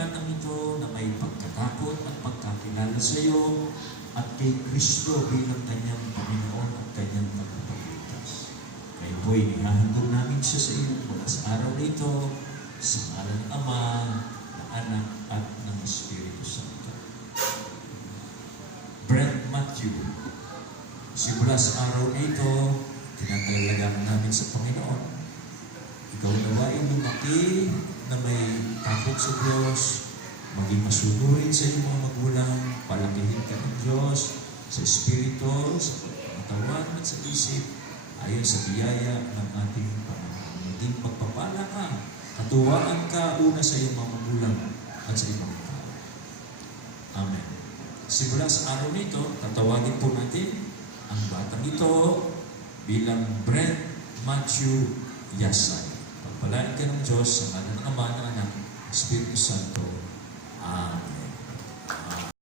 batang ito na may pagkatakot at pagkakilala sa iyo at kay Kristo bilang kanyang Panginoon at kanyang tagapagligtas. Kaya po'y nihahandog namin siya sa iyo mula sa araw na ito, sa ngalan ng Ama, ng Anak, at ng Espiritu Santo. Brent Matthew, simula sa araw na ito, tinatalagaan namin sa Panginoon. Ikaw nawa ay lumaki na may takot sa Diyos, maging masunurin sa iyong mga magulang, palakihin ka ng Diyos sa Espiritu, sa katawan at sa isip, ayon sa biyaya ng ating Panginoon. Maging pagpapala ka, katuwaan ka una sa iyong mga magulang at sa ibang tao. Amen. Simula sa araw nito, tatawagin po natin ang batang ito bilang Brent Matthew Yasay. Pagpalain ka ng Diyos sa ngalan ng Ama, ng Anak, Espiritu Santo.